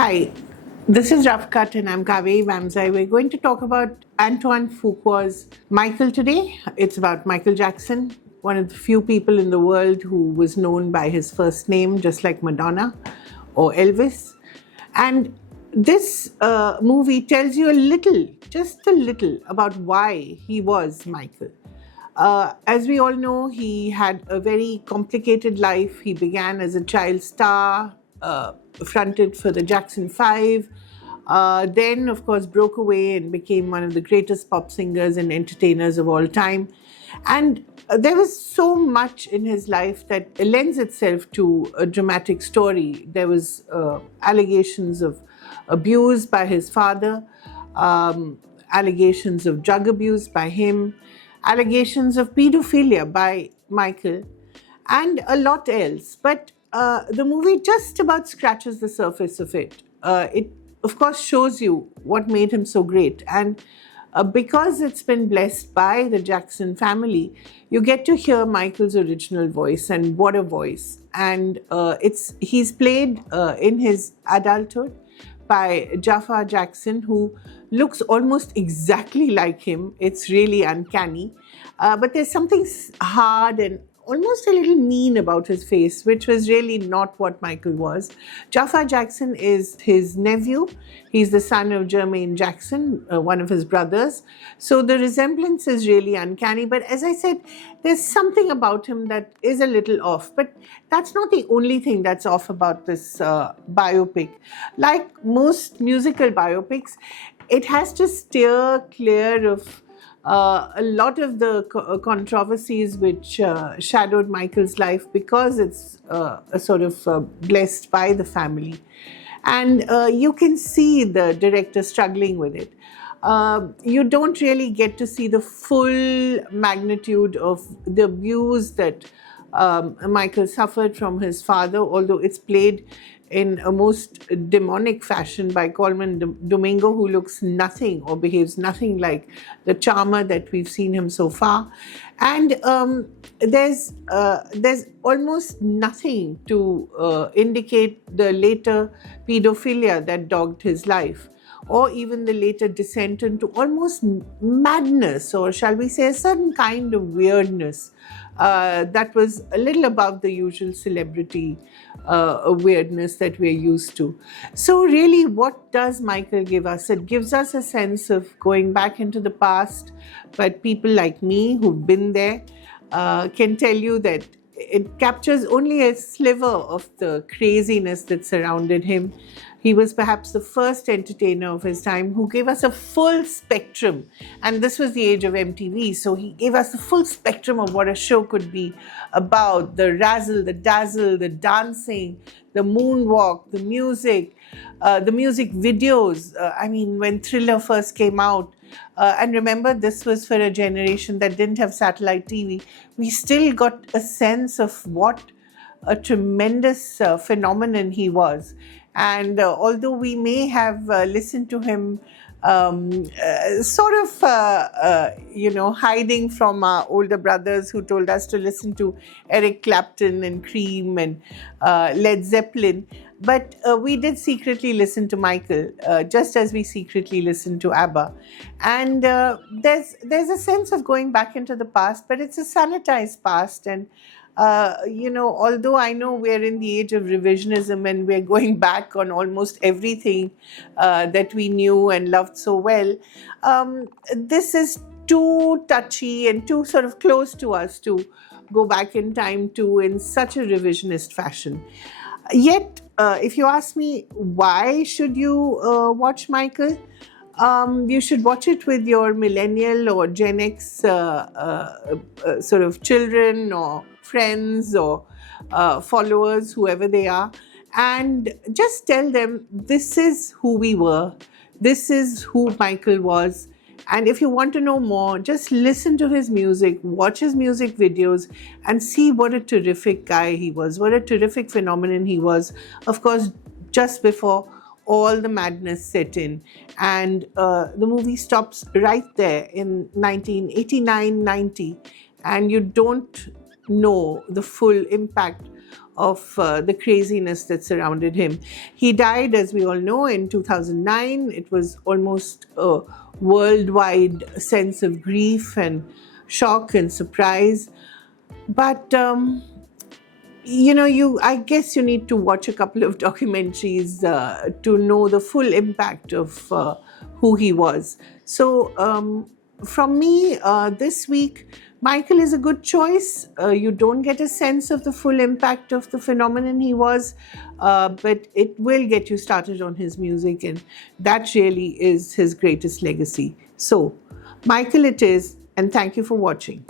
Hi, this is RoughCut and I'm Kaveree Bamzai. We're going to talk about Antoine Fuqua's Michael today. It's about Michael Jackson, one of the few people in the world who was known by his first name, just like Madonna or Elvis. And this movie tells you a little, just a little, about why he was Michael. As we all know, he had a very complicated life. He began as a child star, fronted for the Jackson 5, then, of course, broke away and became one of the greatest pop singers and entertainers of all time. And there was so much in his life that lends itself to a dramatic story. There was allegations of abuse by his father, allegations of drug abuse by him, allegations of pedophilia by Michael, and a lot else. But the movie just about scratches the surface of it. It, of course, shows you what made him so great. And because it's been blessed by the Jackson family, you get to hear Michael's original voice, and what a voice. And he's played in his adulthood by Jaafar Jackson, who looks almost exactly like him. It's really uncanny. But there's something hard and almost a little mean about his face, which was really not what Michael was. Jaafar Jackson is his nephew. He's the son of Jermaine Jackson, one of his brothers. So the resemblance is really uncanny. But as I said, there's something about him that is a little off. But that's not the only thing that's off about this biopic. Like most musical biopics, it has to steer clear of a lot of the controversies which shadowed Michael's life, because it's sort of blessed by the family. And you can see the director struggling with it. You don't really get to see the full magnitude of the abuse that Michael suffered from his father, although it's played in a most demonic fashion by Coleman Domingo, who looks nothing or behaves nothing like the charmer that we've seen him so far. And there's almost nothing to indicate the later pedophilia that dogged his life, or even the later descent into almost madness, or shall we say a certain kind of weirdness that was a little above the usual celebrity weirdness that we're used to. So really, what does Michael give us? It gives us a sense of going back into the past, but people like me who've been there can tell you that it captures only a sliver of the craziness that surrounded him. He was perhaps the first entertainer of his time who gave us a full spectrum. And this was the age of MTV, so he gave us the full spectrum of what a show could be about: the razzle, the dazzle, the dancing, the moonwalk, the music videos. I mean, when Thriller first came out, and remember, this was for a generation that didn't have satellite TV, we still got a sense of what a tremendous phenomenon he was. And although we may have listened to him hiding from our older brothers who told us to listen to Eric Clapton and Cream and Led Zeppelin, but we did secretly listen to Michael, just as we secretly listened to ABBA. And there's a sense of going back into the past, but it's a sanitized past. And although I know we're in the age of revisionism and we're going back on almost everything that we knew and loved so well, this is too touchy and too sort of close to us to go back in time to in such a revisionist fashion. Yet, if you ask me, why should you watch Michael? You should watch it with your millennial or Gen X sort of children or friends or followers, whoever they are, and just tell them this is who we were, this is who Michael was. And if you want to know more, just listen to his music, watch his music videos, and see what a terrific guy he was, what a terrific phenomenon he was. Of course, just before all the madness set in. And the movie stops right there in 1989-90, and you don't know the full impact of the craziness that surrounded him. He died, as we all know, in 2009. It was almost a worldwide sense of grief and shock and surprise. But I guess you need to watch a couple of documentaries to know the full impact of who he was. So from me this week, Michael is a good choice. You don't get a sense of the full impact of the phenomenon he was, but it will get you started on his music, and that really is his greatest legacy. So Michael it is, and thank you for watching.